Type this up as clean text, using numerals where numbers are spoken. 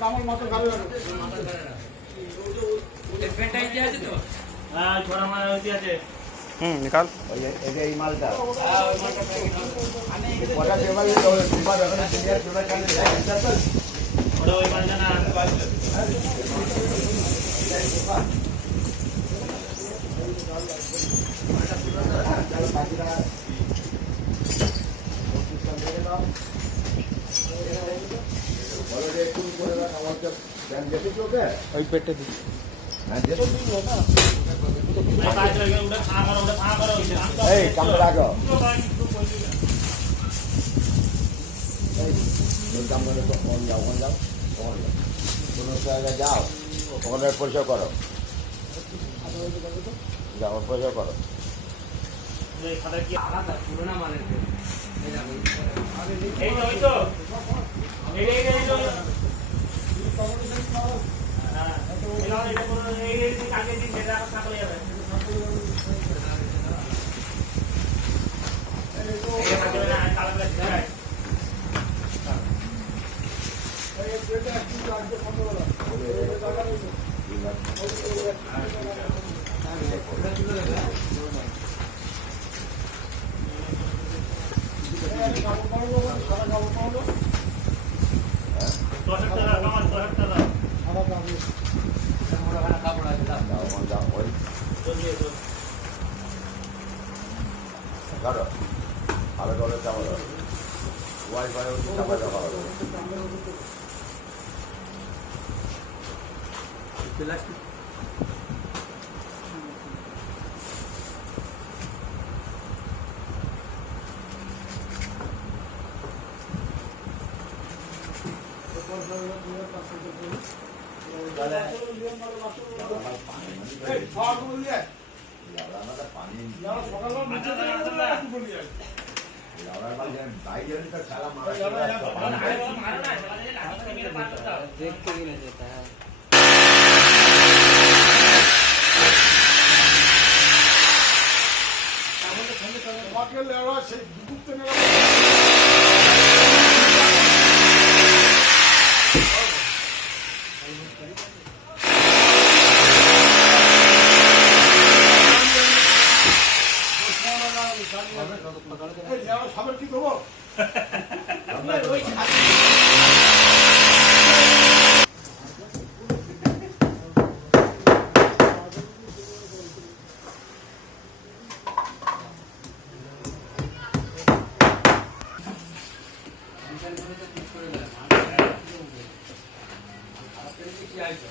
কামাল মাত্র গালে निकाल এই মালটা ওই পেটে দি এই কামড়ে রাখো কামড়ে যাও কোনো জায়গায় যাও ওখানে পরিচয় করো যাও পরিচয় করো Claro, a ver dónde estamos. Wi-Fi está para abajo. देखते ही नहीं देता है সাবের কি দেবো কি আইছো